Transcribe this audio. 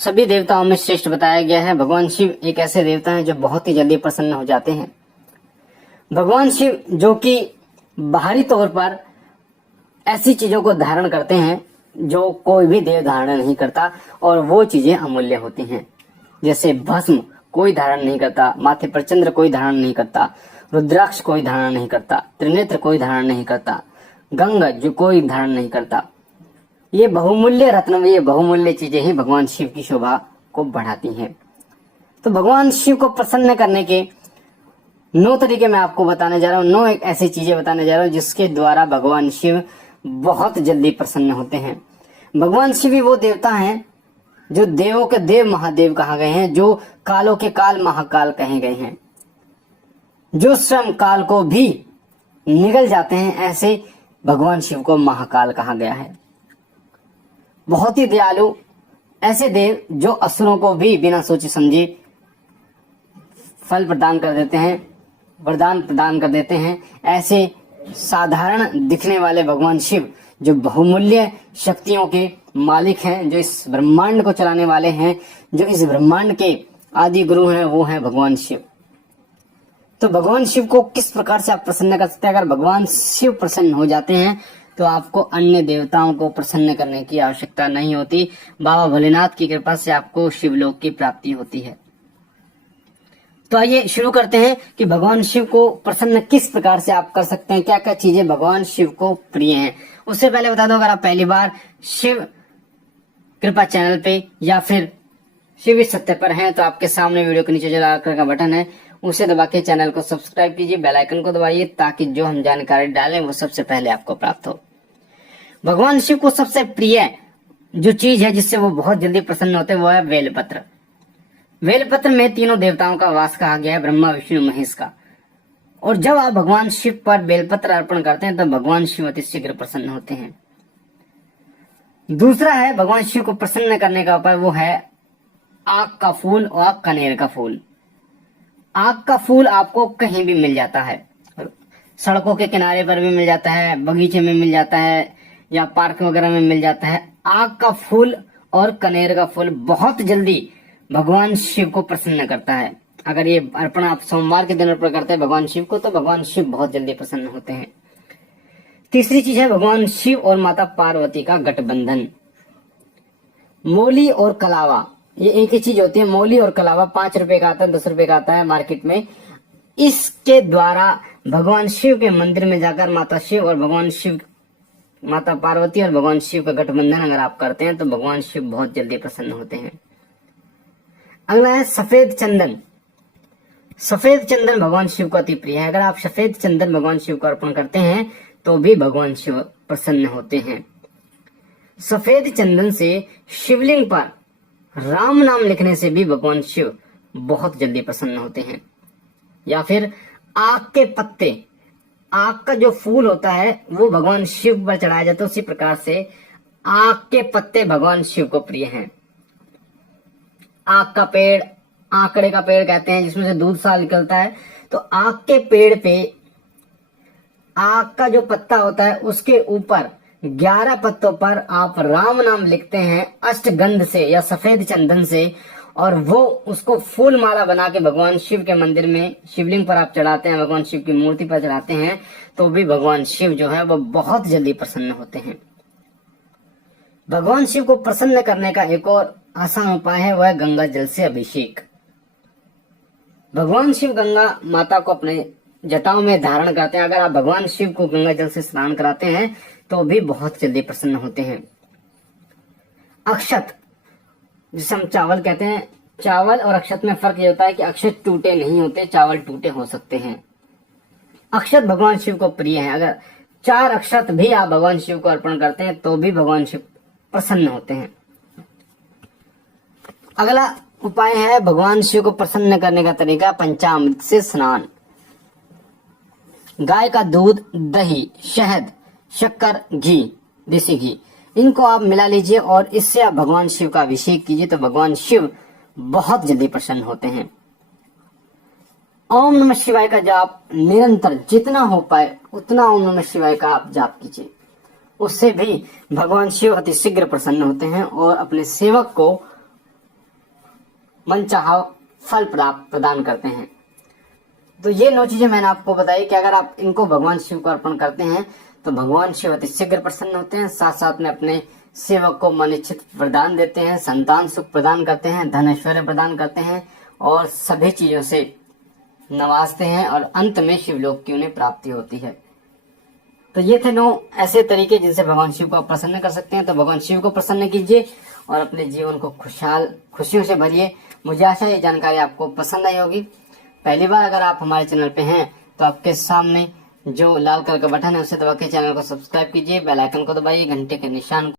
सभी देवताओं में श्रेष्ठ बताया गया है। भगवान शिव एक ऐसे देवता हैं जो बहुत ही जल्दी प्रसन्न हो जाते हैं। भगवान शिव जो कि बाहरी तौर पर ऐसी चीजों को धारण करते हैं जो कोई भी देव धारण नहीं करता, और वो चीजें अमूल्य होती हैं। जैसे भस्म कोई धारण नहीं करता, माथे पर चंद्र कोई धारण नहीं करता, रुद्राक्ष कोई धारण नहीं करता, त्रिनेत्र कोई धारण नहीं करता, गंगा जो कोई धारण नहीं करता। ये बहुमूल्य रत्न, ये बहुमूल्य चीजें ही भगवान शिव की शोभा को बढ़ाती हैं। तो भगवान शिव को प्रसन्न करने के 9 तरीके मैं आपको बताने जा रहा हूँ। 9 एक ऐसी चीजें बताने जा रहा हूँ जिसके द्वारा भगवान शिव बहुत जल्दी प्रसन्न होते हैं। भगवान शिव ही वो देवता हैं जो देवों के देव महादेव कहा गए हैं, जो कालों के काल महाकाल कहे गए हैं, जो श्रम काल को भी निगल जाते हैं, ऐसे भगवान शिव को महाकाल कहा गया है। बहुत ही दयालु ऐसे देव जो असुरों को भी बिना सोचे समझे फल प्रदान कर देते हैं, वरदान प्रदान कर देते हैं। ऐसे साधारण दिखने वाले भगवान शिव जो बहुमूल्य शक्तियों के मालिक हैं, जो इस ब्रह्मांड को चलाने वाले हैं, जो इस ब्रह्मांड के आदि गुरु हैं, वो हैं भगवान शिव। तो भगवान शिव को किस प्रकार से आप प्रसन्न कर सकते हैं? अगर भगवान शिव प्रसन्न हो जाते हैं तो आपको अन्य देवताओं को प्रसन्न करने की आवश्यकता नहीं होती। बाबा भोलेनाथ की कृपा से आपको शिवलोक की प्राप्ति होती है। तो आइए शुरू करते हैं कि भगवान शिव को प्रसन्न किस प्रकार से आप कर सकते हैं, क्या क्या चीजें भगवान शिव को प्रिय हैं। उससे पहले बता दो, अगर आप पहली बार शिव कृपा चैनल पे या फिर शिव इस सत्य पर हैं तो आपके सामने वीडियो के नीचे जो लाल कलर का बटन है उसे दबा के चैनल को सब्सक्राइब कीजिए, बेल आइकन को दबाइए ताकि जो हम जानकारी डालें वो सबसे पहले आपको प्राप्त हो। भगवान शिव को सबसे प्रिय जो चीज है जिससे वो बहुत जल्दी प्रसन्न होते हैं वो है बेलपत्र। बेलपत्र में तीनों देवताओं का वास कहा गया है, ब्रह्मा विष्णु महेश का। और जब आप भगवान शिव पर बेलपत्र अर्पण करते हैं तो भगवान शिव अति शीघ्र प्रसन्न होते हैं। दूसरा है भगवान शिव को प्रसन्न करने का उपाय, वो है आक का फूल और कनेर का फूल। आक का फूल आपको कहीं भी मिल जाता है, सड़कों के किनारे पर भी मिल जाता है, बगीचे में मिल जाता है या पार्क वगैरह में मिल जाता है। आक का फूल और कनेर का फूल बहुत जल्दी भगवान शिव को प्रसन्न करता है। अगर ये अर्पण आप सोमवार के दिन अर्पण करते हैं भगवान शिव को तो भगवान शिव बहुत जल्दी प्रसन्न होते हैं। तीसरी चीज है भगवान शिव और माता पार्वती का गठबंधन। मौली और कलावा ये एक ही चीज होती है। मौली और कलावा 5 रुपए का आता है, 10 रुपए का आता है मार्केट में। इसके द्वारा भगवान शिव के मंदिर में जाकर माता शिव और भगवान शिव, माता पार्वती और भगवान शिव का गठबंधन अगर आप करते हैं तो भगवान शिव बहुत जल्दी प्रसन्न होते हैं। अगला है सफेद चंदन। सफेद चंदन भगवान शिव को अति प्रिय है। अगर आप सफेद चंदन भगवान शिव को अर्पण करते हैं तो भी भगवान शिव प्रसन्न होते हैं। सफेद चंदन से शिवलिंग पर राम नाम लिखने से भी भगवान शिव बहुत जल्दी प्रसन्न होते हैं। या फिर आक के पत्ते, आक का जो फूल होता है वो भगवान शिव पर चढ़ाया जाता है, उसी प्रकार से आक के पत्ते भगवान शिव को प्रिय हैं। आक का पेड़, आंकड़े का पेड़ कहते हैं जिसमें से दूध सा निकलता है। तो आक के पेड़ पे आक का जो पत्ता होता है उसके ऊपर 11 पत्तों पर आप राम नाम लिखते हैं अष्टगंध से या सफेद चंदन से, और वो उसको फूल माला बना के भगवान शिव के मंदिर में शिवलिंग पर आप चढ़ाते हैं, भगवान शिव की मूर्ति पर चढ़ाते हैं, तो भी भगवान शिव जो है वो बहुत जल्दी प्रसन्न होते हैं। भगवान शिव को प्रसन्न करने का एक और आसान उपाय है, वह है गंगा जल से अभिषेक। भगवान शिव गंगा माता को अपने जटाओं में धारण करते हैं। अगर आप भगवान शिव को गंगा जल से स्नान कराते हैं तो भी बहुत जल्दी प्रसन्न होते हैं। अक्षत, जिसे हम चावल कहते हैं, चावल और अक्षत में फर्क ये होता है कि अक्षत टूटे नहीं होते, चावल टूटे हो सकते हैं। अक्षत भगवान शिव को प्रिय है। अगर 4 अक्षत भी आप भगवान शिव को अर्पण करते हैं तो भी भगवान शिव प्रसन्न होते हैं। अगला उपाय है भगवान शिव को प्रसन्न करने का तरीका, पंचामृत से स्नान। गाय का दूध, दही, शहद, शक्कर, घी, देसी घी, इनको आप मिला लीजिए और इससे आप भगवान शिव का अभिषेक कीजिए तो भगवान शिव बहुत जल्दी प्रसन्न होते हैं। ओम नमः शिवाय का जाप निरंतर जितना हो पाए उतना ओम नमः शिवाय का आप जाप कीजिए, उससे भी भगवान शिव अति शीघ्र प्रसन्न होते हैं और अपने सेवक को मनचाहा फल प्रदान करते हैं। तो ये 9 चीजें मैंने आपको बताई कि अगर आप इनको भगवान शिव को अर्पण करते हैं तो भगवान शिव अति शीघ्र प्रसन्न होते हैं, साथ साथ में अपने सेवक को मनिच्छित वरदान देते हैं, संतान सुख प्रदान करते हैं, धन ऐश्वर्य प्रदान करते हैं और सभी चीजों से नवाजते हैं और अंत में शिवलोक की उन्हें प्राप्ति होती है। तो ये थे 9 ऐसे तरीके जिनसे भगवान शिव को आप प्रसन्न कर सकते हैं। तो भगवान शिव को प्रसन्न कीजिए और अपने जीवन को खुशियों से भरिए। मुझे आशा है ये जानकारी आपको पसंद आई होगी। पहली बार अगर आप हमारे चैनल पे हैं तो आपके सामने जो लाल कलर का बटन है उसे दबा के चैनल को सब्सक्राइब कीजिए, बेल आइकन को दबाइए, घंटे के निशान